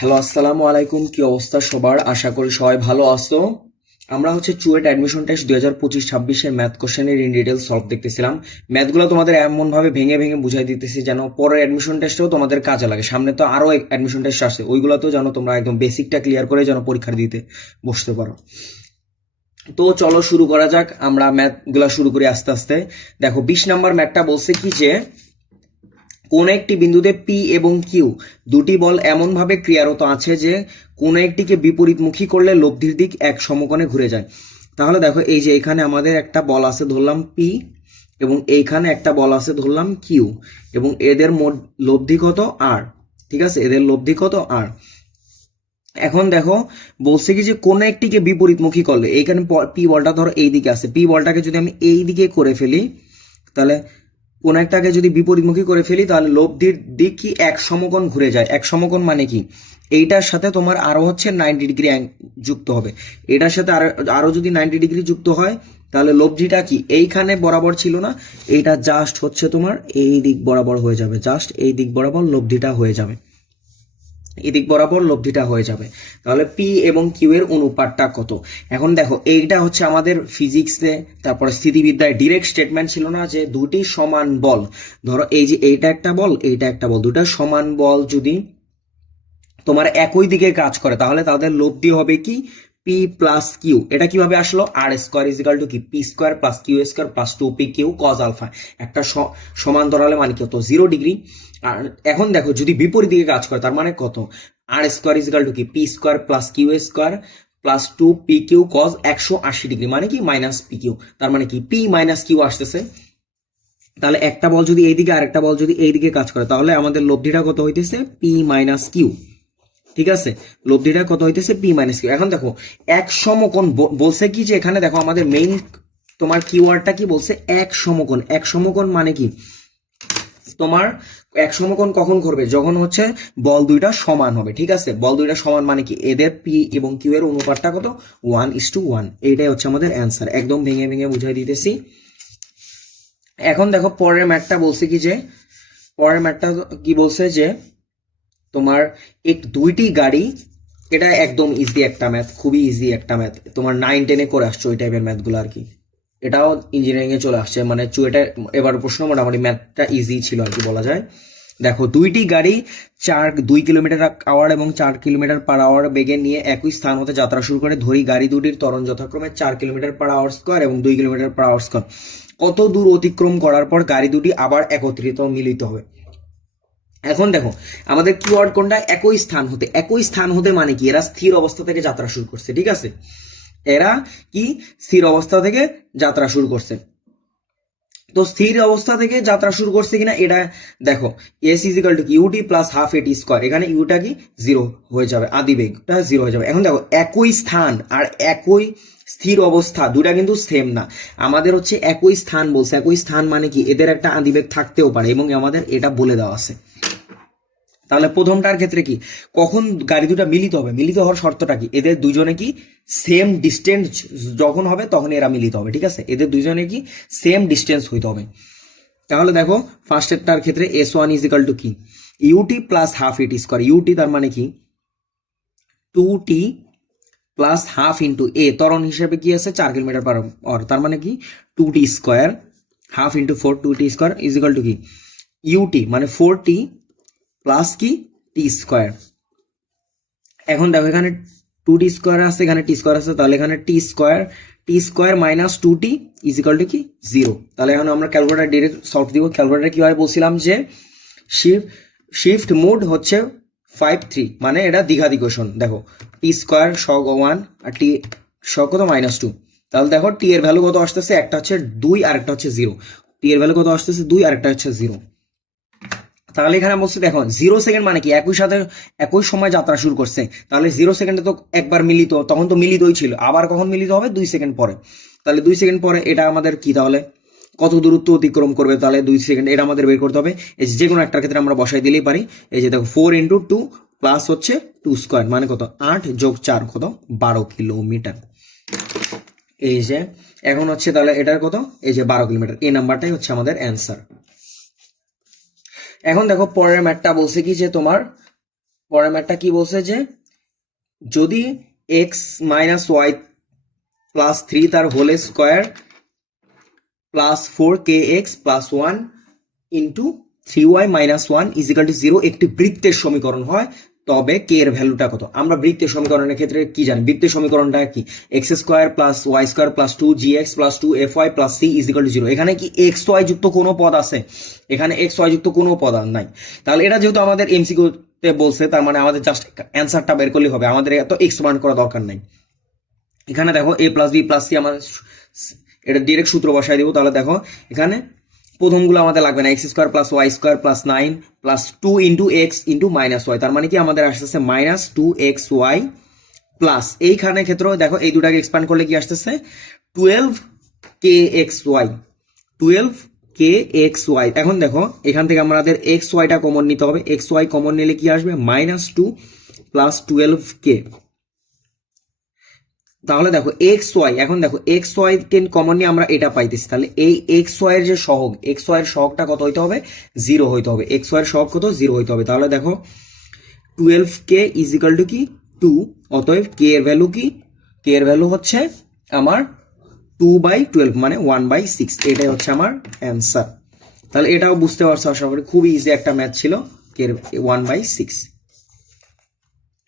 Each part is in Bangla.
হ্যালো, আসসালামু আলাইকুম। কি অবস্থা সবার? আশা করি সবাই ভালো আছো। আমরা চুয়েট অ্যাডমিশন টেস্ট 2025-26-এর ম্যাথ কোশ্চেনের ইন ডিটেল সলভ দেখতেছিলাম। ম্যাথগুলো তোমাদের এমন ভাবে ভেঙে ভেঙে বুঝাই দিতেছি যেন পরের অ্যাডমিশন টেস্টেও তোমাদের কাজে লাগে। সামনে তো আরো অ্যাডমিশন টেস্ট আসছে, ওইগুলোতেও যেন তোমরা একদম বেসিকটা ক্লিয়ার করে যেন পরীক্ষা দিতে বসতে পারো। তো চলো শুরু করা যাক। আমরা ম্যাথগুলা শুরু করি আস্তে আস্তে। দেখো 20 নাম্বার ম্যাথটা বলছে কি যে কোন একটি বিন্দুতে পি এবং কিউ দুটি বল এমনভাবে ক্রিয়ারত আছে যে কোন একটিকে বিপরীতমুখী করলে লব্ধির দিক এক সমকোণে ঘুরে যায়। তাহলে দেখো, এই যে এখানে আমাদের একটা বল আছে ধরলাম পি, এবং এইখানে একটা বল আছে ধরলাম কিউ, এবং এদের মোট লব্ধি কত আর। ঠিক আছে, এদের লব্ধি কত আর। এখন দেখো, বলছে কি যে কোন একটিকে বিপরীতমুখী করলে, এইখানে পি বলটা ধরো এই দিকে আছে, পি বলটাকে যদি আমি এই দিকে করে ফেলি, তাহলে কোন একটাকে যদি বিপরীতমুখী করে ফেলি তাহলে লব্ধির দিক কি এক সমকোণ ঘুরে যায়। এক সমকোণ মানে কি, এইটার সাথে তোমার আরো 90 ডিগ্রি যুক্ত হবে। এটার সাথে আরো যদি 90 ডিগ্রি যুক্ত হয় তাহলে লব্ধিটা কি এইখানে বরাবর ছিল না, এইটা জাস্ট তোমার এই দিক বরাবর হয়ে যাবে। জাস্ট এই দিক বরাবর লব্ধিটা হয়ে যাবে, এদিক বরাবর লব্ধিটা হয়ে যাবে। তাহলে পি এবং কিউ এর অনুপাতটা কত। এখন দেখো, এইটা আমাদের ফিজিক্সে, তারপরে স্থিতিবিদ্যায় ডিরেক্ট স্টেটমেন্ট ছিল না যে দুটি সমান বল, ধরো এই যে এইটা একটা বল, এইটা একটা বল, দুটা সমান বল যদি তোমার একই দিকে কাজ করে তাহলে তাদের লব্ধি হবে কি পি প্লাস কিউ। এটা কিভাবে আসলো, আর স্কোয়ার ইজিক্যাল টু কি P square plus Q square plus 2p Q cos alpha. একটা সমান্তরালে মানে কত, 0 ডিগ্রি। আর এখন দেখো, যদি বিপরীত দিকে কাজ করে তার মানে কত, আর স্কোয়ার ইজিক্যাল টু কি P square plus Q square plus 2p Q cos 180 degree, মানে কি মাইনাস পি কিউ। তার মানে কি পি মাইনাস কিউ আসতেছে। তাহলে একটা বল যদি এইদিকে আর একটা বল যদি এইদিকে কাজ করে তাহলে আমাদের লব্ধিটা কত হইতেছে, পি মাইনাস কিউ। ঠিক আছে, লব্ধিটা কত হইতেছে, পি মাইনাস কিউ। এখন দেখো, এক সমকোণ বলছে কি যে এখানে দেখো আমাদের মেইন তোমার কিওয়ার্ডটা কি বলছে, এক সমকোণ। এক সমকোণ মানে কি, তোমার এক সমকোণ কখন করবে, যখন বল দুইটা সমান হবে। ঠিক আছে, বল দুইটা সমান মানে কি, এদের পি এবং কিউ এর অনুপাতটা কত, 1:1। এইটাই আমাদের অ্যান্সার। একদম ভেঙে ভেঙে বুঝাই দিতেছি। এখন দেখো, পরের ম্যাথটা বলছে কি যে, পরের ম্যাথটা কি বলছে যে তোমার দুইটি গাড়ি, এটা একদম ইজি একটা ম্যাথ, খুবই ইজি একটা ম্যাথ, তোমার 9-10-এ করে আসছো ওই টাইপের ম্যাথগুলো আর কি। এটাও ইঞ্জিনিয়ারিং এ চলে আসছে, মানে চুয়েটা এবার প্রশ্ন মোটামুটি ম্যাথটা ইজি ছিল আর কি বলা যায়। দেখো, দুইটি গাড়ি 2 কিলোমিটার/আওয়ার এবং 4 কিলোমিটার/আওয়ার বেগে নিয়ে একই স্থান হতে যাত্রা শুরু করে। ধরি গাড়ি দুটির ত্বরণ যথাক্রমে 4 কিলোমিটার/আওয়ার স্কোয়ার এবং 2 কিলোমিটার/আওয়ার স্কোয়ার। কত দূর অতিক্রম করার পর গাড়ি দুটি আবার একত্রিত মিলিত হবে। এখন দেখো, আমাদের কিওয়ার্ড কোনটা, একই স্থান হতে। একই স্থান হতে মানে কি, এরা স্থির অবস্থা থেকে যাত্রা শুরু করছে। ঠিক আছে, এরা কি স্থির অবস্থা থেকে যাত্রা শুরু করছে। তো স্থির অবস্থা থেকে যাত্রা শুরু করছে কিনা এটা দেখো, এস ইজিক্যাল টু কি ইউটি প্লাস হাফ এটি স্কোয়ার। এখানে ইউটা কি 0 হয়ে যাবে, আদিবেগটা 0 হয়ে যাবে। এখন দেখো, একই স্থান আর একই স্থির অবস্থা দুটা কিন্তু সেম না। আমাদের একই স্থান বলছে, একই স্থান মানে কি এদের একটা আদিবেগ থাকতেও পারে, এবং আমাদের এটা বলে দেওয়া আছে। তাহলে প্রথমটার ক্ষেত্রে কি, কখন গাড়ি দুটা মিলিত হবে, মিলিত হওয়ার শর্তটা কি, এদের দুজনে কি সেম ডিস্টেন্স যখন হবে তখন এরা মিলিত হবে। ঠিক আছে, এদের দুজনে কি সেম ডিস্টেন্স হইতে হবে। তাহলে দেখো, ফার্স্টেরটার ক্ষেত্রে S1 ইজিক্যাল টু কি ইউটি প্লাস হাফ এটি স্কোয়ার। ইউটি তার মানে কি 2t প্লাস হাফ ইন্টু এ, ত্বরণ হিসেবে কি আছে 4 কিলোমিটার/আওয়ার, তার মানে কি 2t square half into 4 2t square equal to কি ইউটি মানে 4t প্লাস কি টি স্কোয়ার। এখন দেখো, এখানে 2t স্কোয়ার আছে, এখানে টি স্কোয়ার আছে, তাহলে এখানে t square minus 2t equal to কি 0। তাহলে এখন আমরা ক্যালকুলেটার ডিরেক্ট সলভ দিব। ক্যালকুলেটার কিভাবে বলছিলাম যে শিফট মোড 5-3, মানে এটা দ্বিঘাত ইকুয়েশন। দেখো, টি স্কোয়ার সহগ 1 আর টি সহগ কত -2। তাহলে দেখো, টি এর ভ্যালু কত আসতেছে, একটা 2 আর একটা 0। টি এর ভ্যালু কত আসতেছে 2 আর একটা 0। তাহলে এখানে বলছে দেখো, 0 সেকেন্ড মানে কি একই সময় যাত্রা শুরু করছে। তাহলে 0 সেকেন্ডে তো একবার মিলিত, তখন তো মিলিতই ছিল, আবার কখন মিলিত হবে 2 সেকেন্ড পরে। তাহলে 2 সেকেন্ড পরে এটা আমাদের কি, তাহলে কত দূরত্ব অতিক্রম করবে, তাহলে 2 সেকেন্ড এটা আমাদের বের করতে হবে। এই যে কোনো একটার ক্ষেত্রে আমরা বসাই দিলেই পারি। এই যে দেখো, 4 × 2 প্লাস 2 স্কোয়ার মানে কত, 8 + 4 কত, 12 কিলোমিটার। এই যে এখন তাহলে এটার কত, এই যে 12 কিলোমিটার। এই নাম্বারটাই আমাদের অ্যান্সার। এখন দেখো, পরের ম্যাথটা বলছে কি যে তোমার পরের ম্যাথটা কি বলছে যে যদি x minus y plus three তার হোল স্কোয়ার প্লাস ফোর কে x plus one into three y minus one equal to zero একটি বৃত্তের সমীকরণ হয়, তবে কে এর ভ্যালুটা কত? আমরা বৃত্তের সমীকরণের ক্ষেত্রে কি জানি? বৃত্তের সমীকরণটা কি? X square plus y square plus two g x plus two f y plus c is equal to zero. এখানে কি এক্স ওয়াই যুক্ত কোনো পদ আছে? এখানে এক্স ওয়াই যুক্ত কোনো পদ আর নাই। তাহলে এটা যেহেতু আমাদের এমসিকিউ তে বলছে, তার মানে আমাদের জাস্ট অ্যান্সারটা বের করলেই হবে, আমাদের এত এক্সপ্যান্ড করা দরকার নাই। এখানে দেখো এ প্লাস বি প্লাস সি, আমাদের এটা ডিরেক্ট সূত্র বসাই দিব। তাহলে দেখো এখানে প্রথমগুলো আমাদের লাগবে না, x square plus y square plus nine plus two into x into minus y, তার মানে কি আমাদের আসতেছে minus two x y plus এইখানে ক্ষেত্রে দেখো এই দুটাকে এক্সপ্যান্ড করলে কি আসতেছে twelve k x y, twelve k x y. এখন দেখো এখান থেকে আমাদের এক্স ওয়াইটা কমন নিতে হবে, এক্স ওয়াই কমন নিলে কি আসবে মাইনাস টু প্লাস টুয়েলভ কে। তাহলে দেখো এক্স ওয়াই, এখন দেখো এক্স ওয়াই কে কমন নিয়ে আমরা এটা পাইতেছি, তাহলে এই এক্স ওয়াই এর যে সহগ, এক্স ওয়াই এর সহগটা কত হইতে হবে? জিরো হইতে হবে। এক্স ওয়াই এর সহগ কত? জিরো হইতে হবে। তাহলে দেখো টুয়েলভ কে ইজিক্যাল টু কি টু, অতএব কে এর ভ্যালু কি? কে এর ভ্যালু হচ্ছে আমার টু বাই টুয়েলভ মানে ওয়ান বাই সিক্স, এটাই হচ্ছে আমার অ্যান্সার। তাহলে এটাও বুঝতে পারছো আশা করি, খুবই ইজি একটা ম্যাথ ছিল, কে ওয়ান বাই সিক্স।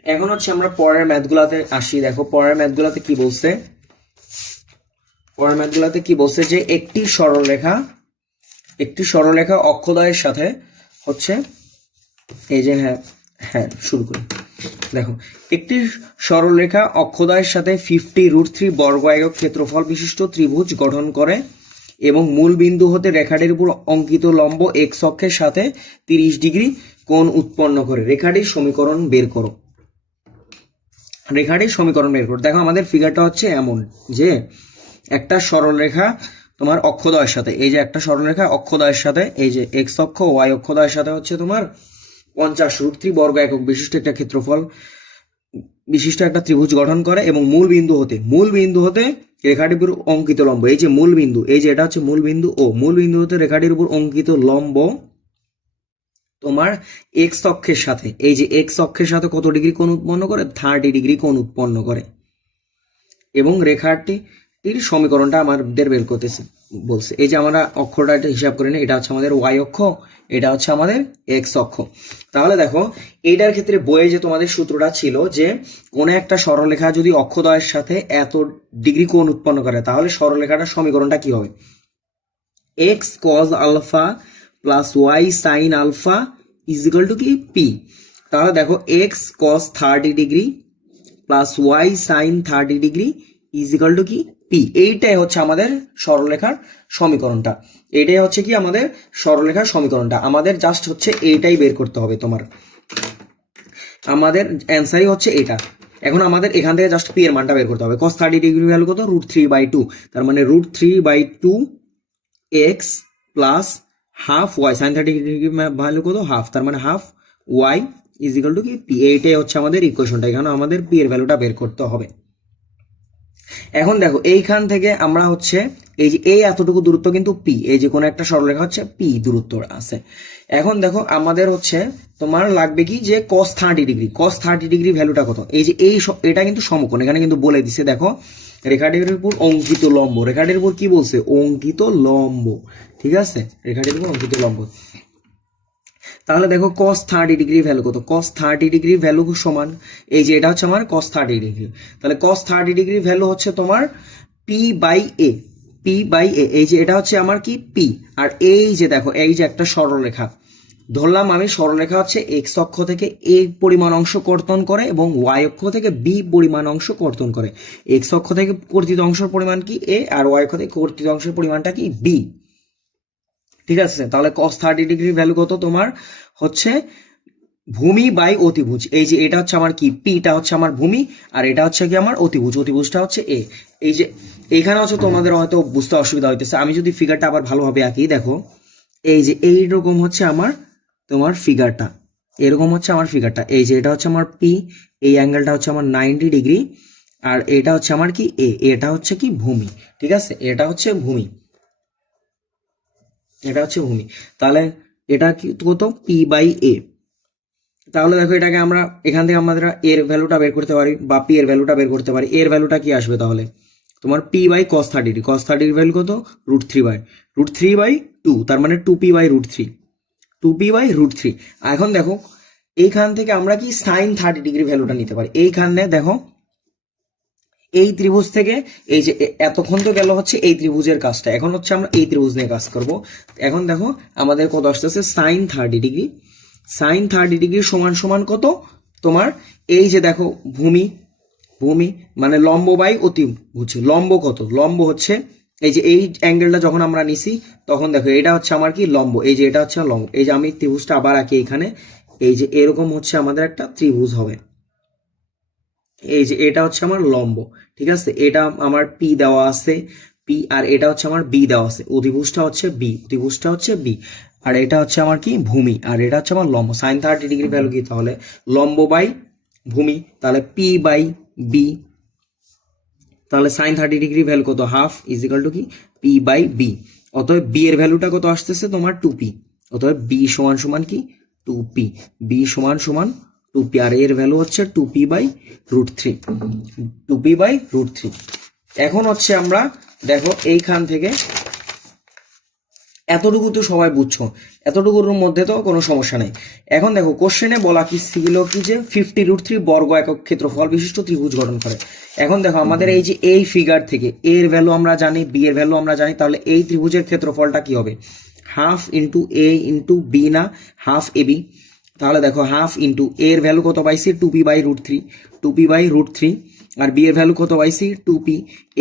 এখন হচ্ছে আমরা পরের ম্যাথগুলাতে আসি। দেখো পরের ম্যাথগুলাতে কি বলছে, পরের ম্যাথগুলাতে কি বলছে যে একটি সরলরেখা অক্ষদ্বয়ের সাথে হচ্ছে এই যে হ্যাঁ হ্যাঁ শুরু করি। দেখো একটি সরলরেখা অক্ষদ্বয়ের সাথে 50√3 বর্গ একক ক্ষেত্রফল বিশিষ্ট ত্রিভুজ গঠন করে এবং মূল বিন্দু হতে রেখাটির উপর অঙ্কিত লম্ব এক্স অক্ষের সাথে 30 ডিগ্রি কোণ উৎপন্ন করে রেখাটির সমীকরণ বের করো। রেখাটির সমীকরণ বের করো। দেখো আমাদের ফিগারটা হচ্ছে এমন যে একটা সরলরেখা তোমার অক্ষদ্বয়ের সাথে, এই যে একটা সরলরেখা অক্ষদ্বয়ের সাথে এই যে এক্স অক্ষ ওয়াই অক্ষদ্বয়ের সাথে হচ্ছে তোমার 50√3 বর্গ একক বিশিষ্ট একটা ক্ষেত্রফল বিশিষ্ট একটা ত্রিভুজ গঠন করে এবং মূল বিন্দু হতে রেখাটির উপর অঙ্কিত লম্ব, এই যে মূল বিন্দু, এই যে এটা হচ্ছে মূল বিন্দু ও মূল বিন্দু হতে রেখাটির উপর অঙ্কিত লম্ব তোমার এক্স অক্ষের সাথে, এই যে এক্স অক্ষের সাথে কত ডিগ্রি কোণ উৎপন্ন করে? 30 ডিগ্রি কোণ উৎপন্ন করে। এবং রেখাটির সমীকরণটা আমাদের বের করতেছে বলছে, এই যে আমরা অক্ষরটা হিসাব করে নিই, এটা হচ্ছে আমাদের ওয়াই অক্ষ, এটা হচ্ছে আমাদের এক্স অক্ষ। তাহলে দেখো এইটার ক্ষেত্রে বইয়ে যে তোমাদের সূত্রটা ছিল যে কোনো একটা সরলরেখা যদি অক্ষদ্বয়ের সাথে এত ডিগ্রি কোণ উৎপন্ন করে, তাহলে সরলরেখাটার সমীকরণটা কি হবে? X cos alpha plus y sine alpha equal to কি পি। তাহলে দেখো x cos 30 degree plus y sine 30 degree equal to কি পি। এইটাই হচ্ছে আমাদের সরলরেখার সমীকরণটা, এইটাই হচ্ছে কি আমাদের সরলরেখার সমীকরণটা। আমাদের জাস্ট হচ্ছে এইটাই বের করতে হবে, তোমার আমাদের অ্যান্সারই হচ্ছে এটা। এখন আমাদের এখান থেকে জাস্ট পি এর মানটা বের করতে হবে। কস 30 ডিগ্রি ভ্যালু কত? √3/2, তার মানে √3/2 x plus half y, sine 30 degree value কত? হাফ, তার মানে হাফ ওয়াই ইজিক্যাল টু কি পি। এইটাই হচ্ছে আমাদের ইকুয়েশনটা, এখানে আমাদের পি এর ভ্যালুটা বের করতে হবে। এখন দেখো এইখান থেকে আমরা হচ্ছে এই যে এই এতটুকু দূরত্ব কিন্তু পি, এই যে কোনো একটা সরলরেখা হচ্ছে পি দূরত্ব আছে। এখন দেখো আমাদের হচ্ছে তোমার লাগবে কি যে cos 30 ডিগ্রি, cos 30 ডিগ্রি ভ্যালুটা কত? এই যে এটা কিন্তু সমকোণ, এখানে কিন্তু বলে দিছে দেখো রেখাটির উপর অঙ্কিত লম্ব, রেখাটির উপর কি বলছে? অঙ্কিত লম্ব, ঠিক আছে, রেখাটির উপর অঙ্কিত লম্ব। তাহলে দেখো cos 30 ডিগ্রি ভ্যালু কত? cos 30 ডিগ্রি ভ্যালু সমান এই যে এটা হচ্ছে আমার cos 30 ডিগ্রি, তাহলে cos 30 ডিগ্রি ভ্যালু হচ্ছে তোমার p/a, p/a, এই যে এটা হচ্ছে আমার কি p। আর এই যে দেখো এই যে একটা সরলরেখা ধরলাম আমি, সরলরেখা হচ্ছে এক্স অক্ষ থেকে এ পরিমাণ অংশ কর্তন করে এবং ওয়াই অক্ষ থেকে বি পরিমাণ অংশ কর্তন করে। এক্স অক্ষ থেকে কর্তিত অংশের পরিমাণ কি এ, আর ওয়াই অক্ষ থেকে কর্তিত অংশের পরিমাণটা কি বি, ঠিক আছে। তাহলে cos 30 ডিগ্রি ভ্যালু কত? তোমার হচ্ছে ভূমি বাই অতিভুজ, এই যে এটা হচ্ছে আমার কি পিটা হচ্ছে আমার ভূমি, আর এটা হচ্ছে কি আমার অতিভুজ, অতিভুজটা হচ্ছে এ। এই যে এইখানে হচ্ছে তোমাদের হয়তো বুঝতে অসুবিধা হইতেছে, আমি যদি ফিগারটা আবার ভালোভাবে আঁকি, দেখো এই যে এইরকম হচ্ছে আমার তোমার ফিগারটা, এরকম হচ্ছে আমার ফিগারটা, এই যে এটা হচ্ছে আমার পি, এই অ্যাঙ্গেলটা হচ্ছে আমার 90 ডিগ্রি, আর এটা হচ্ছে আমার কি এ, এটা হচ্ছে কি ভূমি, ঠিক আছে, এটা হচ্ছে ভূমি, এটা হচ্ছে ভূমি। তাহলে এটা কি কত? p/a, তাহলে দেখো এটাকে আমরা এখান থেকে আমরা এর ভ্যালুটা বের করতে পারি বা পি এর ভ্যালুটা বের করতে পারি। এর ভ্যালুটা কি আসবে তাহলে? তোমার p by cos 30, cos 30 value কত? √3/2, তার মানে 2p/√3, 2p/√3। এখন দেখো এইখান থেকে আমরা কি সাইন 30 ভ্যালুটা নিতে পারি। এইখানে দেখো এই ত্রিভুজ থেকে এই যে এতক্ষণ তো গেল হচ্ছে এই ত্রিভুজের কাজটা, এখন হচ্ছে আমরা এই ত্রিভুজ নিয়ে কাজ করব। এখন দেখো আমাদের কত আসতেছে? Sign 30 degree. সাইন 30 ডিগ্রি সমান সমান কত? তোমার এই যে দেখো ভূমি, ভূমি মানে লম্ব বাই অতিভুজ। লম্ব কত? লম্ব হচ্ছে এই যে এই অ্যাঙ্গেলটা যখন আমরা নিছি তখন দেখো এটা হচ্ছে আমার কি লম্ব, এই যে এটা হচ্ছে লম্ব। এই যে আমি ত্রিভুজটা আবার আঁকি এখানে, এই যে এরকম হচ্ছে আমাদের একটা ত্রিভুজ হবে। এই যে এটা হচ্ছে আমার লম্ব, ঠিক আছে? এটা আমার পি দেওয়া আছে, পি, আর এটা হচ্ছে আমার বি দেওয়া আছে। অধিভুজটা হচ্ছে বি, অধিভুজটা হচ্ছে বি, আর এটা হচ্ছে আমার কি ভূমি, আর এটা হচ্ছে আমার লম্ব। সাইন 30 ডিগ্রি ভ্যালু কি তাহলে? লম্ব বাই ভূমি, তাহলে পি বাই বি। তাহলে সাইন 30 ডিগ্রি ভ্যালু কত? হাফ ইজ ইকাল টু কি? P by b. অতএব বি এর ভ্যালুটা কত আসতেছে? তোমার 2p। অতএব বি সমান সমান কি? 2p। বি সমান সমান 2p, আর এর ভ্যালু হচ্ছে 2p/√3, 2p/√3। এখন হচ্ছে আমরা দেখো এইখান থেকে এতটুকু তো সবাই বুঝছো, এতটুকুর মধ্যে তো কোনো সমস্যা নেই। এখন দেখো কোশ্চেনে বলা কি ছিল কি যে 50√3 বর্গ একক ক্ষেত্রফল বিশিষ্ট ত্রিভুজ গঠন করে। এখন দেখো আমাদের এই যে এই ফিগার থেকে এর ভ্যালু আমরা জানি, বি এর ভ্যালু আমরা জানি, তাহলে এই ত্রিভুজের ক্ষেত্রফলটা কি হবে? হাফ ইন্টু এ ইন্টু বি, না হাফ এ বি। তাহলে দেখো হাফ ইন্টু এর ভ্যালু কত পাইছি? 2p/√3, 2p/√3, আর বি এর ভ্যালু কত পাইছি? 2p।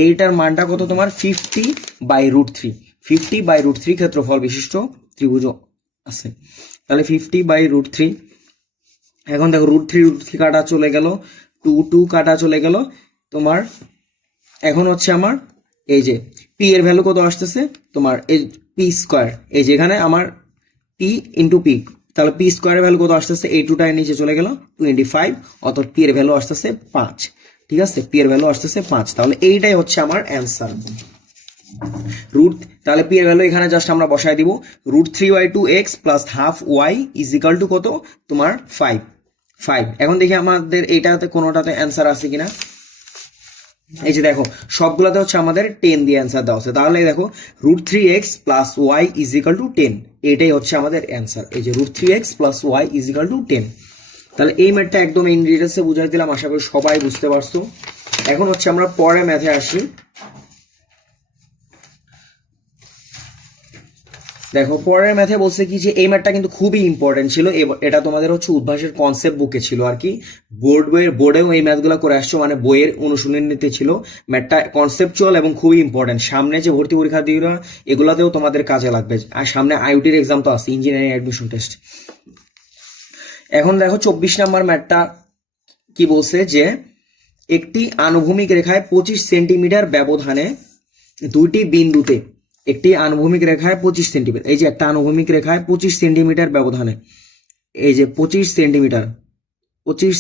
এইটার মানটা কত তোমার? 50/√3, 50/√3 ক্ষেত্রফল বিশিষ্ট ত্রিভুজ আছে। তাহলে 50/√3। এখন দেখো √3 কাটা চলে গেল, 2 কাটা চলে গেল তোমার। এখন হচ্ছে আমার এই যে পি এর ভ্যালু কত আসতেছে তোমার? এই পি স্কোয়ার, এই যে এখানে আমার পি ইন্টু পি, তাহলে পি স্কোয়ারের ভ্যালু কত আসতেছে? এই 2টা নিচে চলে গেল, 25। অর্থাৎ পি এর ভ্যালু আসতেছে 5, ঠিক আছে? পি এর ভ্যালু আসতেছে 5। তাহলে এইটাই হচ্ছে আমার অ্যান্সার। তাহলে পি এর ভ্যালু এখানে জাস্ট আমরা বসাই দিব। √3y2x plus half y is equal to কত তোমার? 5। এখন দেখি আমাদের এইটাতে কোনোটাতে অ্যান্সার আছে কিনা। এই যে দেখো সবগুলোতে হচ্ছে আমাদের 10 দিয়ে অ্যান্সার দেওয়া আছে। তাহলে দেখো √3x plus y is equal to 10, এটাই হচ্ছে আমাদের অ্যান্সার। এই যে √3x plus y is equal to 10। তাহলে এই ম্যাথটা একদম ইন ডিটেলসে বুঝাই দিলাম, আশা করি সবাই বুঝতে পারছো। এখন হচ্ছে আমরা পরের ম্যাথে আসি। দেখো পরের ম্যাথে বলছে কি যে এই ম্যাথটা কিন্তু খুবই ইম্পর্টেন্ট ছিল, এটা তোমাদের হচ্ছে উদ্ভাসের কনসেপ্ট বুকে ছিল আর কি। বোর্ডেও এই ম্যাথগুলো করে আসছো, মানে বইয়ের অনুশীলনীতে ছিল। ম্যাথটা কনসেপচুয়াল এবং খুবই ইম্পর্টেন্ট। সামনে যে ভর্তি পরীক্ষা দিও এগুলাতেও তোমাদের কাজে লাগবে, আর সামনে আইউটির এক্সাম তো আছে, ইঞ্জিনিয়ারিং অ্যাডমিশন টেস্ট। এখন দেখো 24 নম্বর ম্যাথটা কি বলছে যে একটি আনুভূমিক রেখায় 25 সেন্টিমিটার ব্যবধানে দুইটি বিন্দুতে, একটি আনুভূমিক রেখায় 25 সেন্টিমিটার, এই যে একটা আনুভূমিক রেখায় 25 সেন্টিমিটার ব্যবধানে, এই যে 25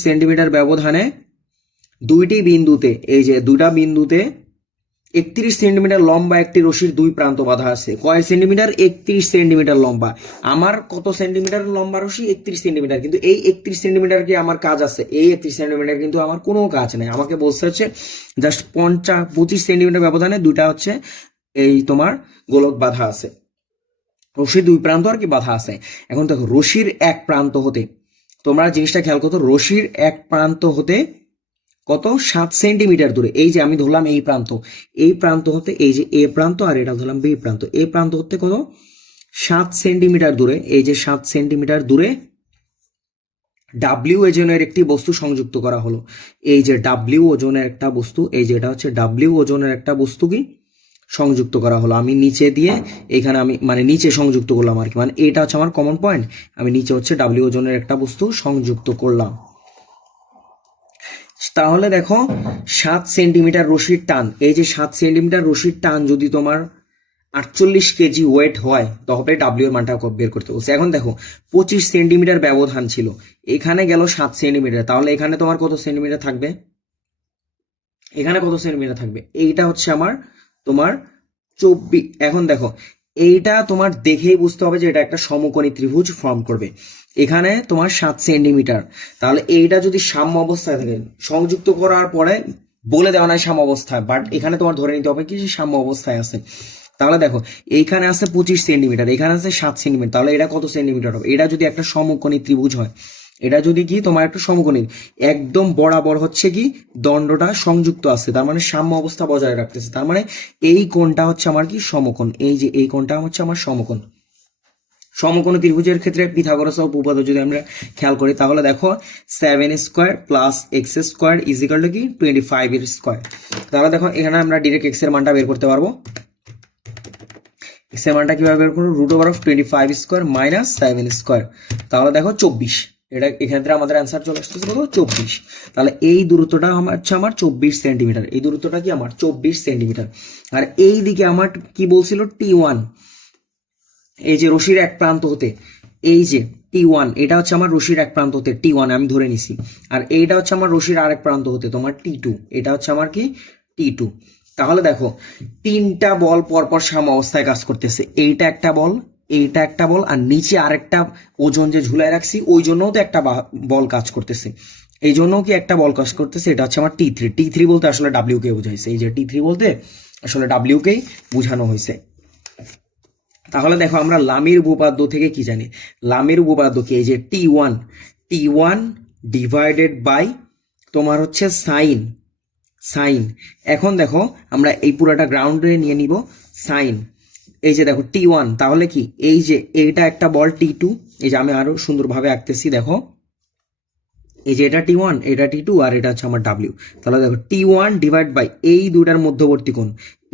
সেন্টিমিটার ব্যবধানে দুইটি বিন্দুতে, এই যে দুইটা বিন্দুতে 31 সেন্টিমিটার লম্বা একটি রশির দুই প্রান্ত বাঁধা আছে। কয় সেন্টিমিটার? 31 সেন্টিমিটার লম্বা। আমার কত সেন্টিমিটার লম্বা রশি? 31 সেন্টিমিটার। কিন্তু এই 31 সেন্টিমিটার কি আমার কাজ আছে? এই 31 সেন্টিমিটার কিন্তু আমার কোনো কাজ নেই। আমাকে বলতে হচ্ছে জাস্ট 25 সেন্টিমিটার ব্যবধানে দুইটা হচ্ছে এই তোমার গোলক বাঁধা আছে, রশির দুই প্রান্ত আর কি বাঁধা আছে। এখন দেখো রশির এক প্রান্ত হতে, তোমরা জিনিসটা খেয়াল করো, রশির এক প্রান্ত হতে কত? 7 সেন্টিমিটার দূরে, এই যে আমি ধরলাম এই প্রান্ত, এই প্রান্ত হতে এই যে এ প্রান্ত, আর এটা ধরলাম বি প্রান্ত, এই প্রান্ত হতে কত? 7 সেন্টিমিটার দূরে, এই যে 7 সেন্টিমিটার দূরে ডাব্লিউ ওজনের একটি বস্তু সংযুক্ত করা হলো। এই যে ডাব্লিউ ওজনের একটা বস্তু, এই যে এটা হচ্ছে ডাব্লিউ ওজনের একটা বস্তু কি সংযুক্ত করা হলো। আমি নিচে দিয়ে এখানে আমি মানে নিচে সংযুক্ত করলাম আর কি, মানে এটা হচ্ছে আমার কমন পয়েন্ট। আমি নিচে হচ্ছে ডাব্লিউ ওজনের একটা বস্তু সংযুক্ত করলাম। তাহলে দেখো 7 সেন্টিমিটার রশির টান, এই যে 7 সেন্টিমিটার রশির টান যদি তোমার 48 কেজি ওয়েট হয় তবে ডাব্লিউ এর মানটা বের করতে বলছে। এখন দেখো 25 সেন্টিমিটার ব্যবধান ছিল, এখানে গেল 7 সেন্টিমিটার, তাহলে এখানে তোমার কত সেন্টিমিটার থাকবে? এখানে কত সেন্টিমিটার থাকবে? এইটা হচ্ছে আমার তোমার 24। এখন দেখো এইটা তোমার দেখেই বুঝতে হবে যে এটা একটা সমকোণী ত্রিভুজ ফর্ম করবে। এখানে তোমার 7 সেন্টিমিটার, তাহলে এইটা যদি সাম্য অবস্থায় থাকে, সংযুক্ত করার পরে বলে দেওয়া নাই সাম্য অবস্থায়, বাট এখানে তোমার ধরে নিতে হবে কি যে সাম্য অবস্থায় আছে। তাহলে দেখো এইখানে আছে 25 সেন্টিমিটার, এখানে আছে 7 সেন্টিমিটার, তাহলে এটা কত সেন্টিমিটার হবে? এটা যদি একটা সমকোণী ত্রিভুজ হয়, এটা যদি কি তোমার একটা সমকোণী একদম বরাবর হচ্ছে কি দণ্ডটা সংযুক্ত আছে, তার মানে সাম্য অবস্থা বজায় রাখতেছে, তার মানে এই কোণটা হচ্ছে আমার কি সমকোণ, এই যে এই কোণটা হচ্ছে আমার সমকোণ। সমকোণ ত্রিভুজের ক্ষেত্রে পিথাগোরাস উপপাদ্য যদি আমরা খেয়াল করি, তাহলে দেখো 7 square plus x square is equal to কি 25 এর স্কোয়ার। তাহলে দেখো এখানে আমরা ডিরেক্ট এক্স এর মানটা বের করতে পারবো। এক্স এর মানটা কিভাবে বের করবো? Root over of 25 square minus 7 square, তাহলে দেখো 24। এটা এক্ষেত্রে আমাদের অ্যান্সার চলে আসতেছে কত? 24। তাহলে এই দূরত্বটা হচ্ছে আমার 24 সেন্টিমিটার, এই দূরত্বটা কি আমার 24 সেন্টিমিটার। আর এই দিকে আমার কি বলছিল? T1, এই যে রশির এক প্রান্ত হতে, এই যে T1, এটা হচ্ছে আমার রশির এক প্রান্ত হতে T1 আমি ধরে নিছি, আর এইটা হচ্ছে আমার রশির আরেক প্রান্ত হতে তোমার T2, এটা হচ্ছে আমার কি T2। তাহলে দেখো তিনটা বল পরপর সাম অবস্থায় কাজ করতেছে, এইটা একটা বল, এইটা একটা বল, আর নিচে আরেকটা ওজন যে ঝুলাই রাখছি ওই জন্যও তো একটা বল কাজ করতেছে, এই জন্য কি একটা বল কাজ করতেছে, এটা হচ্ছে আমার T3। T3 বলতে আসলে ডাব্লিউ কে বোঝাইছে, এই যে T3 বলতে আসলে ডাব্লিউ কেই বোঝানো হয়েছে। তাহলে দেখো আমরা লামির উপপাদ্য থেকে কি জানি? লামির উপপাদ্য কি? এই যে T1 ডিভাইডেড বাই তোমার হচ্ছে সাইন। এখন দেখো আমরা এই পুরাটা গ্রাউন্ডে নিয়ে নিব সাইন। এই যে দেখো T1, তাহলে কি এই যে এইটা একটা বল T2, এই যে আমি আরো সুন্দরভাবে আঁকতেছি, দেখো এই যে এটা T1, এটা T2, আর এটা হচ্ছে আমার ডাব্লিউ। তাহলে দেখো T1 ডিভাইড বাই এই দুটার মধ্যবর্তী কোণ,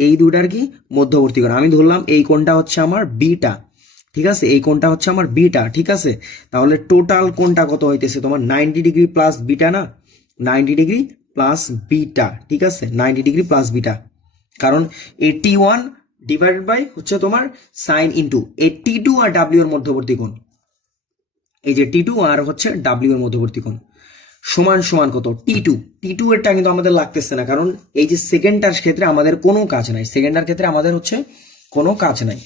এই দুটার কি মধ্যবর্তী কোণ, আমি ধরলাম এই কোণটা হচ্ছে আমার বিটা, ঠিক আছে, এই কোণটা হচ্ছে আমার বিটা, ঠিক আছে। তাহলে টোটাল কোণটা কত হইতেছে তোমার? 90 ডিগ্রি প্লাস বিটা না, 90 ডিগ্রি প্লাস বিটা, ঠিক আছে, 90 ডিগ্রি প্লাস বিটা, কারণ এই T1 ডিভাইডেড বাই হচ্ছে তোমার সাইন ইন্টু এই T2 আর ডাব্লিউ এর মধ্যবর্তী কোণ, এই যে T2 আর হচ্ছে ডাব্লিউ এর মধ্যবর্তী কোণ সমান সমান কত? T2 এরটা কিন্তু আমাদের লাগতেছে না, কারণ এই যে সেকেন্ডটার ক্ষেত্রে আমাদের কোনো কাজ নাই, সেকেন্ডার ক্ষেত্রে আমাদের হচ্ছে কোনো কাজ নাই।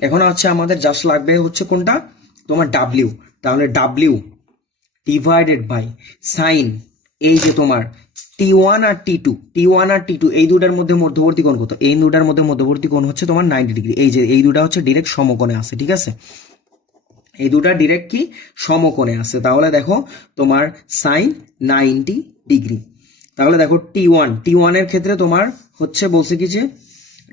এখন হচ্ছে আমাদের জাস্ট লাগবে হচ্ছে কোনটা? তোমার ডাব্লিউ। তাহলে ডাব্লিউ ডিভাইডেড বাই সাইন, এই যে তোমার T1 আর T2 এই দুটার মধ্যে মধ্যবর্তী কোণ কত? এই দুটার মধ্যে মধ্যবর্তী কোণ হচ্ছে তোমার 90 ডিগ্রি, এই যে এই দুটা হচ্ছে ডিরেক্ট সমকোণে আছে, ঠিক আছে, এই দুটা ডিরেক্ট কি সমকোণে আছে। তাহলে দেখো তোমার সাইন 90 ডিগ্রি। তাহলে দেখো T1 এর ক্ষেত্রে তোমার হচ্ছে বলছে কি যে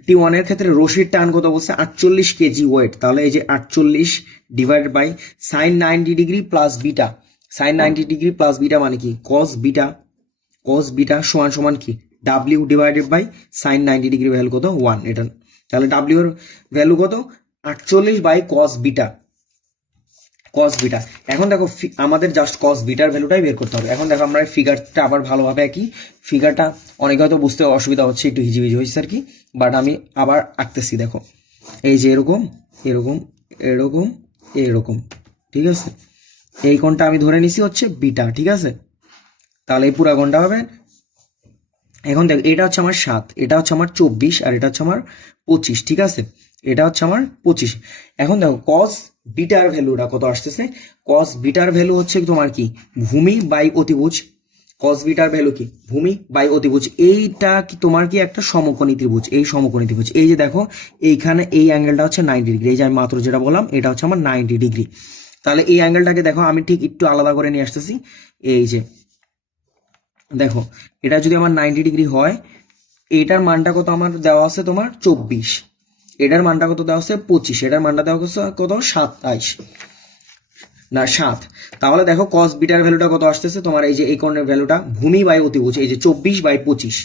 T1 এর ক্ষেত্রে রশির টান কত বলছে? 48 কেজি ওয়েট। তাহলে এই যে 48 divide by sine 90 degree plus beta, sine 90 degree plus beta মানে কি কস বিটা সমান সমান কি ডাব্লিউ divided by sine 90 degree value কত? 1। এটা তাহলে ডাব্লিউ এর ভ্যালু কত? 48 বাই কস বিটা। এখন দেখো আমাদের জাস্ট কস বিটার ভ্যালুটাই বের করতে হবে। এখন দেখো আমরা ফিগারটা আবার ভালোভাবে একই ফিগারটা অনেক হয়তো বুঝতে অসুবিধা হচ্ছে, একটু হিজিবিজি হয়েছে আর কি, বাট আমি আবার আঁকতেছি। দেখো এই যে এরকম এরকম এরকম এরকম, ঠিক আছে, এই কোণটা আমি ধরে নিছি হচ্ছে বিটা, ঠিক আছে। তাহলে এই পুরা কোণটা হবে, এখন দেখো এটা হচ্ছে আমার 7, এটা হচ্ছে আমার 24, আর এটা হচ্ছে আমার 25, ঠিক আছে, এটা হচ্ছে আমার 25। এখন দেখো কস বিটার ভ্যালুটা কত আসতেছে? কস বিটার ভ্যালু হচ্ছে তোমার কি ভূমি বাই অতিভুজ, কস বিটার ভ্যালু কি ভূমি বাই অতিভুজ। এইটা কি তোমার কি একটা সমকোণী ত্রিভুজ, এই সমকোণী ত্রিভুজ, এই যে দেখো এইখানে এই অ্যাঙ্গেলটা হচ্ছে 90 ডিগ্রি, এই যে আমি মাত্র যেটা বললাম এটা হচ্ছে আমার 90 ডিগ্রি। তাহলে এই অ্যাঙ্গেলটাকে দেখো আমি ঠিক একটু আলাদা করে নিয়ে আসতেছি, এই যে দেখো এটা যদি আমার 90 ডিগ্রি হয়, এটার মানটা কত আমার দেওয়া আছে তোমার 24, এটার মানটা কত দেওয়া আছে 25, এটার মানটা দেওয়া আছে কত 27 না 7। তাহলে দেখো কস বিটার ভ্যালুটা কত আসতেছে তোমার? এই যে এই কোণের ভ্যালুটা ভূমি বাই অতিভুজ, এই যে 24 বাই 25,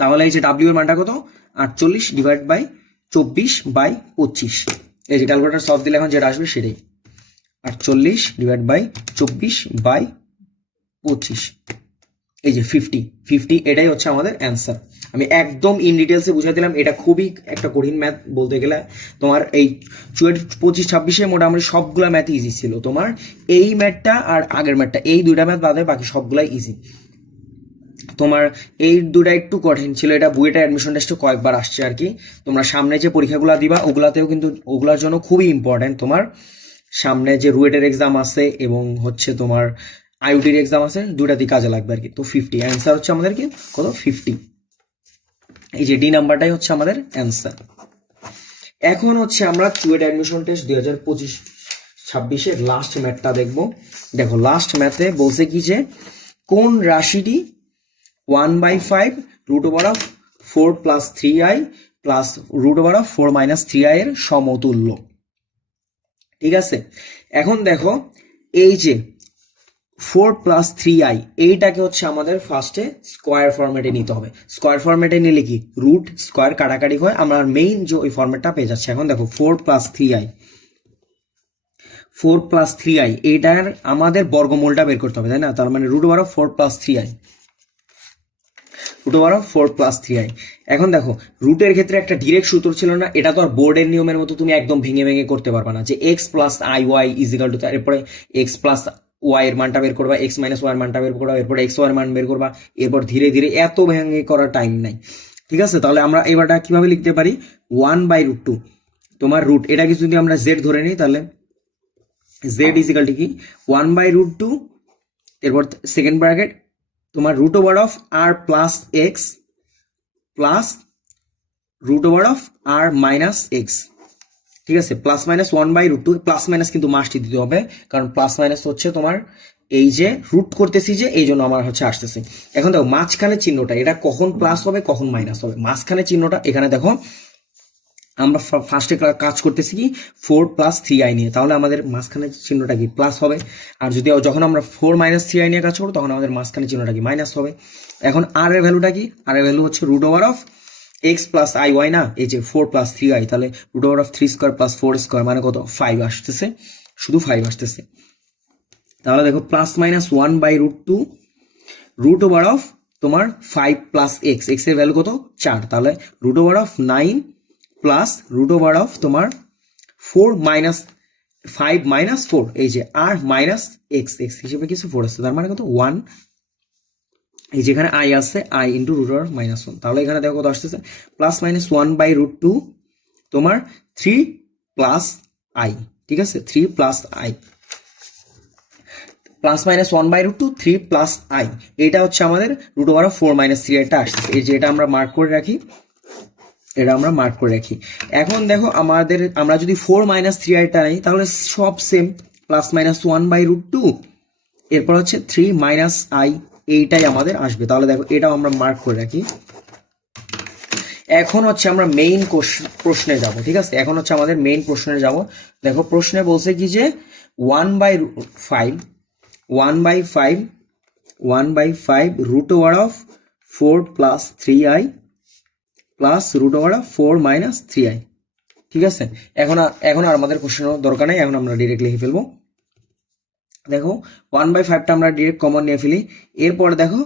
তাহলে এই যে ডাব্লিউ এর মানটা কত? 48 ডিভাইড বাই 24 বাই 25। এই যে ক্যালকুলেটর সলভ দিলে এখন যেটা আসবে সেটাই 48 ডিভাইড বাই 24 বাই 25, এই যে 50, এটাই হচ্ছে আমাদের অ্যান্সার। আমি একদম ইন ডিটেলসে বুঝাই দিলাম, এটা খুবই একটা কঠিন ম্যাথ বলতে গেলে। তোমার এই 25-26-এ মোটামুটি সবগুলা ম্যাথ ইজি ছিল, তোমার এই ম্যাথটা আর আগের ম্যাথটা, এই দুইটা ম্যাথ বাদে বাকি সবগুলাই ইজি। তোমার এই দুটা একটু কঠিন ছিল, এটা বুয়েটা অ্যাডমিশন টেস্টে কয়েকবার আসছে আর কি। তোমরা সামনে যে পরীক্ষাগুলো দিবা ওগুলাতেও কিন্তু ওগুলার জন্য খুবই ইম্পর্টেন্ট। তোমার সামনে যে রুয়েটের এক্সাম আছে এবং হচ্ছে তোমার আইউটির এক্সাম আছে, দুটাতেই কাজে লাগবে আর কি। তো 50 অ্যান্সার হচ্ছে আমাদের কি কত 50, এই যে ডি নাম্বারটাই হচ্ছে আমাদের অ্যান্সার। এখন হচ্ছে আমরা চুয়েট অ্যাডমিশন টেস্ট 2025-26 লাস্ট ম্যাথটা দেখবো। দেখো লাস্ট ম্যাথে বলছে কি যে কোন রাশিটি 1/5 √4 + 3i প্লাস √4 - 3i এর সমতুল্য। ঠিক আছে, এখন দেখো এই যে 4 + 3i এইটাকে হচ্ছে আমাদের ফার্স্টে স্কোয়ার ফরম্যাটে নিতে হবে। স্কোয়ার ফরম্যাটে নিলে কি রুট স্কোয়ার কাটাকাটি হয়, আমরা মেইন যে ওই ফরম্যাটটা পেয়ে যাচ্ছে। এখন দেখো 4 + 3i, 4 + 3i এইটার আমাদের বর্গমূলটা বের করতে হবে, তাই না? তার মানে √4 + 3i, √4 + 3i। এখন দেখো রুটের ক্ষেত্রে একটা ডিরেক্ট সূত্র ছিল না, এটা তো আর বোর্ডের নিয়মের মতো তুমি একদম ভেঙে ভেঙে করতে পারবা না যে x + iy = তারপরে x + y এর মানটা বের করবা, x - y এর মানটা বের করবা, এরপর x y এর মান বের করবা, এরপর ধীরে ধীরে এত ভেঙে করার টাইম নাই। ঠিক আছে, তাহলে আমরা এবারটা কিভাবে লিখতে পারি 1/√2 তোমার রুট এটাকে যদি আমরা z ধরে নিই তাহলে z = কি 1/√2, এরপর সেকেন্ড ব্র্যাকেট তোমার √r + x plus √r - x। ঠিক আছে, প্লাস মাইনাস 1/√2, প্লাস মাইনাস কিন্তু মাস্টই দিতে হবে, কারণ প্লাস মাইনাস হচ্ছে তোমার এই যে রুট করতেছি যে এই জন্য আমার হচ্ছে আসতেছে। এখন দেখো মাঝখানে চিহ্নটা এটা কখন প্লাস হবে কখন মাইনাস হবে, মাঝখানে চিহ্নটা এখানে দেখো আমরা ফার্স্টে কাজ করতেছি কি 4 + 3i নিয়ে, তাহলে আমাদের মাঝখানে চিহ্নটা কি প্লাস হবে। আর যদি যখন আমরা 4 - 3i নিয়ে কাজ করবো তখন আমাদের মাঝখানে চিহ্নটা কি মাইনাস হবে। এখন আর এর ভ্যালুটা কি, আর এর ভ্যালু হচ্ছে √x + iy না, এই যে 4 + 3i, তাহলে √3² + 4² মানে কত 5 আসতেছে, শুধু 5 আসতেছে। তাহলে দেখো প্লাস মাইনাস 1/√2 √, তোমার 5 + x, x এর ভ্যালু কত 4, তাহলে √9 প্লাস √, তোমার 4 - 5 - 4, এই যে r মাইনাস x, x হিসেবে কিছু 4 আসছে, তার মানে কত 1, এই যেখানে i আছে i × √1, তাহলে এখানে দেখো কত আসতেছে প্লাস মাইনাস 1/√2 তোমার 3 + i। ঠিক আছে, 3 + i, প্লাস মাইনাস 1/√2 3 + i, এটা হচ্ছে আমাদের √4 - 3i টা আসছে। এই যে এটা আমরা মার্ক করে রাখি, এটা আমরা মার্ক করে রাখি। এখন দেখো আমরা যদি 4 - 3i টা নেই তাহলে সব সেম, প্লাস মাইনাস 1/√2 এরপর হচ্ছে 3 - i, এইটাই আমাদের আসবে। তাহলে দেখো এটাও আমরা মার্ক করে রাখি। এখন হচ্ছে আমরা মেইন প্রশ্নে যাব। ঠিক আছে, এখন হচ্ছে আমাদের মেইন প্রশ্নে যাব। দেখো প্রশ্নে বলছে কি যে 1/5 √4 + 3i প্লাস √4 - 3i। ঠিক আছে, এখন আর আমাদের কোশ্চেনের দরকার নেই, এখন আমরা ডিরেক্ট লিখে ফেলবো। দেখো 1/5টা আমরা ডিরেক্ট কমন নিয়ে ফেলি। এরপর দেখো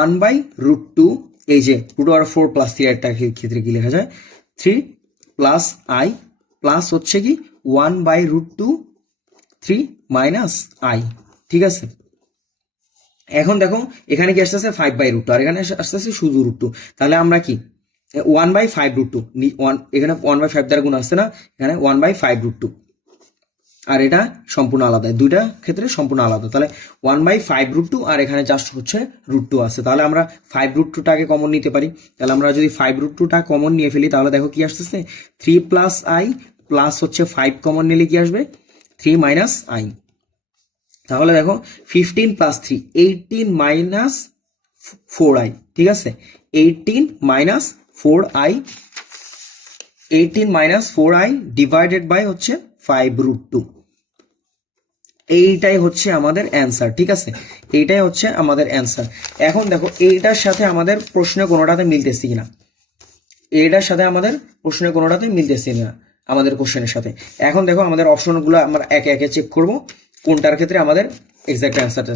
1/√2, এই যে √4 + 3i টার ক্ষেত্রে কি লেখা যায় 3 + i প্লাস হচ্ছে কি 1/√2 3 - i। ঠিক আছে, এখন দেখো এখানে কি আসতেছে 5/√2 আর এখানে আসতেছে শুধু √2, তাহলে আমরা কি 1/5√2, এখানে 1/5 দ্বারা গুণ আসছে না, এখানে 1/5√2, আর এটা সম্পূর্ণ আলাদা, দুইটা ক্ষেত্রে সম্পূর্ণ আলাদা। তাহলে 1/5√2 আর এখানে জাস্ট হচ্ছে √2 আছে, তাহলে আমরা 5√2টাকে কমন নিতে পারি। তাহলে আমরা যদি 5√2টা কমন নিয়ে ফেলি তাহলে দেখো কি আসতেছে 3 + i প্লাস হচ্ছে 5 কমন নিলে কি আসবে 3 - i। তাহলে দেখো 15 + 3 18 - 4i। ঠিক আছে, 18 - 4i, 18 - 4i ডিভাইডেড বাই হচ্ছে 5√2, এইটাই হচ্ছে আমাদের অ্যান্সার। ঠিক আছে, এইটাই হচ্ছে আমাদের অ্যান্সার। এখন দেখো এইটার সাথে আমাদের প্রশ্নে কোনোটাতে মিলতেছে কিনা, এইটার সাথে আমাদের প্রশ্নে কোনোটাতে মিলতেছে কিনা আমাদের কোশ্চেনের সাথে। এখন দেখো আমাদের অপশনগুলো আমরা একে একে চেক করব কোনটার ক্ষেত্রে আমাদের এক্সাক্ট অ্যান্সারটা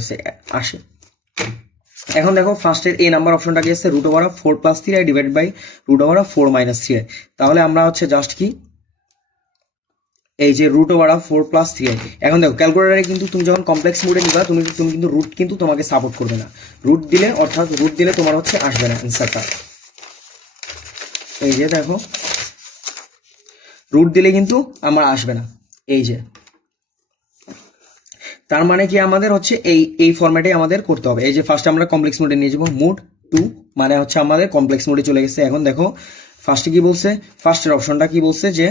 আসে। এখন দেখো ফার্স্টের এ নাম্বার অপশনটা কি আছে √4 + 3i ডিভাইডেড বাই √4 - 3i। তাহলে আমরা হচ্ছে জাস্ট কি এই যে √4 + 3i। এখন দেখো ক্যালকুলেটারে কিন্তু তুমি যখন কমপ্লেক্স মোডে নিবা তুমি তুমি কিন্তু রুট কিন্তু তোমাকে সাপোর্ট করবে না। রুট দিলে অর্থাৎ রুট দিলে তোমার হচ্ছে আসবে না অ্যান্সারটা। এই যে দেখো রুট দিলে কিন্তু আমার আসবে না। এই যে তার মানে কি আমাদের হচ্ছে এই ফরম্যাটে আমাদের করতে হবে। এই যে ফার্স্ট আমরা কমপ্লেক্স মোডে নিয়ে যাবো, মোড 2 মানে হচ্ছে আমাদের কমপ্লেক্স মোডে চলে গেছে। এখন দেখো ফার্স্টে কি বলছে, ফার্স্টের অপশনটা কি বলছে যে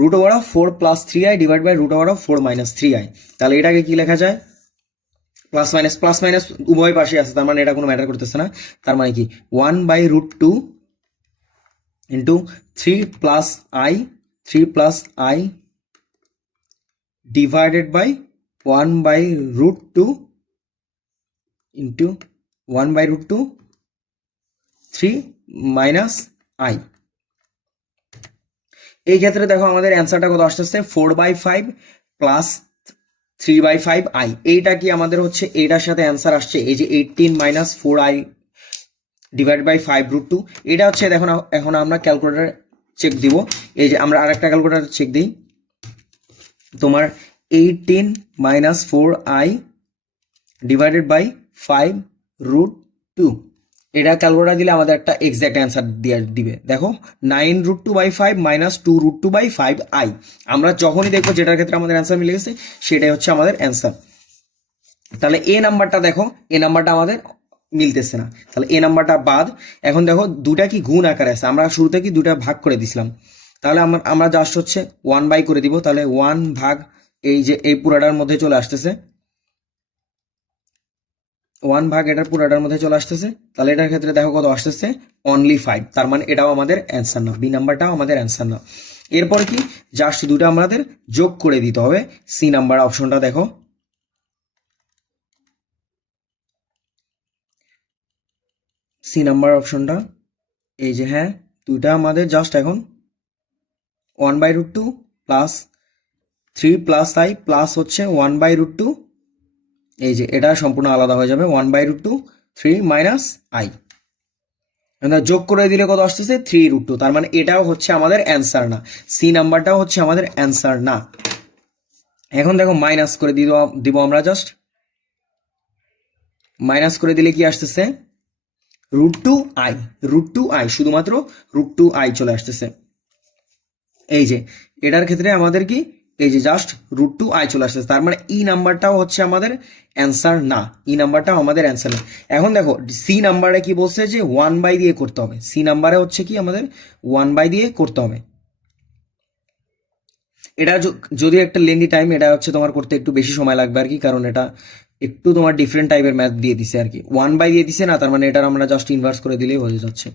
√4 + 3i ডিভাইড বাই √4 - 3i। তাহলে এটাকে কি লেখা যায়, প্লাস মাইনাস উভয় পাশে আছে, তার মানে এটা কোনো ম্যাটার করতেছে না। তার মানে কি 1/√2 into 3 + i divided by 1/√2 into 1/√2 3 - i। এই ক্ষেত্রে দেখো আমাদের অ্যান্সারটা কত আসতেছে, 4/5 প্লাস 3/5i। এইটা কি আমাদের হচ্ছে এইটার সাথে অ্যান্সার আসছে, এই যে 18 - 4i ডিভাইড বাই 5√2। এটা হচ্ছে দেখো এখন আমরা ক্যালকুলেটার চেক দিব। এই যে আমরা আরেকটা ক্যালকুলেটার চেক দিই, তোমার 18 - 4i ডিভাইডেড বাই 5√2। এটা ক্যালকুলেটার দিলে আমাদের একটা এক্সাক্ট অ্যান্সার দিবে। দেখো 9√2/5 - 2√2/5i। আমরা যখনই দেখবো যেটার ক্ষেত্রে আমাদের অ্যান্সার মিলে গেছে সেটাই হচ্ছে আমাদের অ্যান্সার। তাহলে এ নাম্বারটা দেখো, এ নাম্বারটা আমাদের মিলতেছে না, তাহলে এ নাম্বারটা বাদ। এখন দেখো দুটা কি গুণ আকারে আছে, আমরা শুরুতে কি দুটা ভাগ করে দিছিলাম, তাহলে আমরা জাস্ট হচ্ছে 1/, করে দিব। তাহলে 1/, এই যে এই পুরাটার মধ্যে চলে আসতেছে, 1/, এটার পুরাটার মধ্যে চলে আসতেছে। তাহলে এটার ক্ষেত্রে দেখো কত আসতেছে, অনলি 5। তার মানে এটাও আমাদের অ্যান্সার না, বি নাম্বারটাও আমাদের অ্যান্সার না। এরপর কি জাস্ট দুটো আমাদের যোগ করে দিতে হবে। সি নাম্বার অপশনটা দেখো, সি নাম্বার অপশনটা এই যে, হ্যাঁ দুইটা আমাদের জাস্ট এখন 1/√2 প্লাস 3 + i প্লাস হচ্ছে 1/√2, এই যে এটা সম্পূর্ণ আলাদা হয়ে যাবে, 1/√2 3 - i। যোগ করে দিলে কত আসতেছে, 3√2। তার মানে এটাও হচ্ছে আমাদের অ্যান্সার না, সি নাম্বারটাও হচ্ছে আমাদের অ্যান্সার না। এখন দেখো মাইনাস করে দিব আমরা, জাস্ট মাইনাস করে দিলে কি আসতেছে, √2i, √2i, শুধুমাত্র √2i চলে আসতেছে। এই যে এটার ক্ষেত্রে আমাদের কি, এই যে জাস্ট √2i চলে আসতেছে। তার মানে ই নাম্বারটাও হচ্ছে আমাদের অ্যান্সার না, ই নাম্বারটাও আমাদের অ্যান্সার না। এখন দেখো সি নাম্বারে কি বলছে যে 1/, দিয়ে করতে হবে। সি নাম্বারে হচ্ছে কি আমাদের 1/, দিয়ে করতে হবে। এটা যদি একটা লেন্দি টাইম, এটা হচ্ছে তোমার করতে একটু বেশি সময় লাগবে আর কি, কারণ এটা একটু তোমার ডিফারেন্ট টাইপের ম্যাথ দিয়ে দিছে আর কি। 1/, দিয়ে দিছে না, তার মানে এটার আমরা জাস্ট ইনভার্স করে দিলেই হয়ে যাচ্ছে।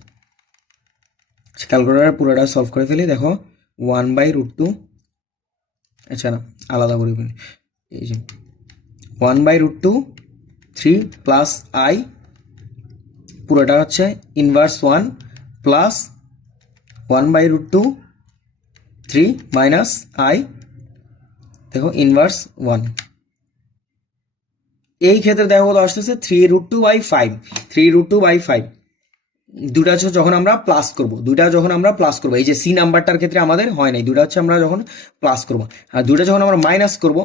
ক্যালকুলেটার পুরোটা সলভ করে ফেলি। দেখো 1/√2, আচ্ছা না আলাদা করে ফেলি, এই যে 1/√2 3 + i, পুরোটা হচ্ছে ইনভার্স 1 প্লাস 1/√2 3 - i, দেখো ইনভার্স 1। এই ক্ষেত্রে দেখো কত আসতেছে, 3√2/5, 3√2/5। দুটা হচ্ছে যখন আমরা প্লাস করব, এই যে সি নাম্বারটার ক্ষেত্রে আমাদের হয় নাই, দুটা হচ্ছে আমরা যখন প্লাস করব। আর দুটা যখন আমরা মাইনাস করব,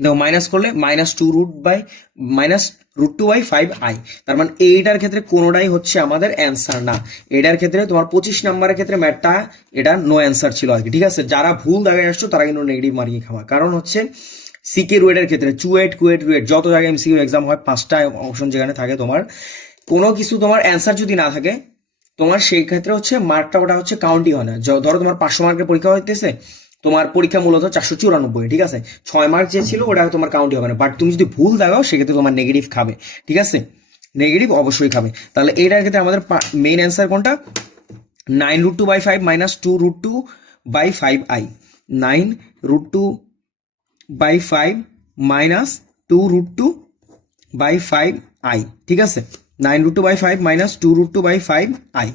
দেখো মাইনাস করলে -√2/5i। তার মানে এইটার ক্ষেত্রে কোনোটাই হচ্ছে আমাদের অ্যান্সার না। এটার ক্ষেত্রে তোমার 25 নাম্বারের ক্ষেত্রে ম্যাথটা এটা নো অ্যান্সার ছিল আর কি, ঠিক আছে। যারা ভুল দাগায় আসছো তারা কিন্তু নেগেটিভ মার্কিং খাওয়া, কারণ হচ্ছে সিকে রুয়েটের ক্ষেত্রে চুয়েট, কুয়েট, রুয়েট যত জায়গায় এমসিকিউ এক্সাম হয়, 5টা অপশন যেখানে থাকে, তোমার কোনো কিছু তোমার অ্যান্সার যদি না থাকে, তোমার সেই ক্ষেত্রে হচ্ছে মার্কটা ওটা হচ্ছে কাউন্টই হয় না। ধরো তোমার 500 মার্কের পরীক্ষা হইতেছে, তোমার পরীক্ষা মূলত 494, ঠিক আছে, 6 মার্ক যে ছিল ওটা তোমার কাউন্টই হবে না। বাট তুমি যদি ভুল দাগাও সেক্ষেত্রে তোমার নেগেটিভ খাবে, ঠিক আছে, নেগেটিভ অবশ্যই খাবে। তাহলে এইটার ক্ষেত্রে আমাদের মেইন অ্যান্সার কোনটা, 9√2/5 - 2√2/5i, 9√2/5 - 2√2/5i, ঠিক আছে, 9√2/5 - 2√2/5i।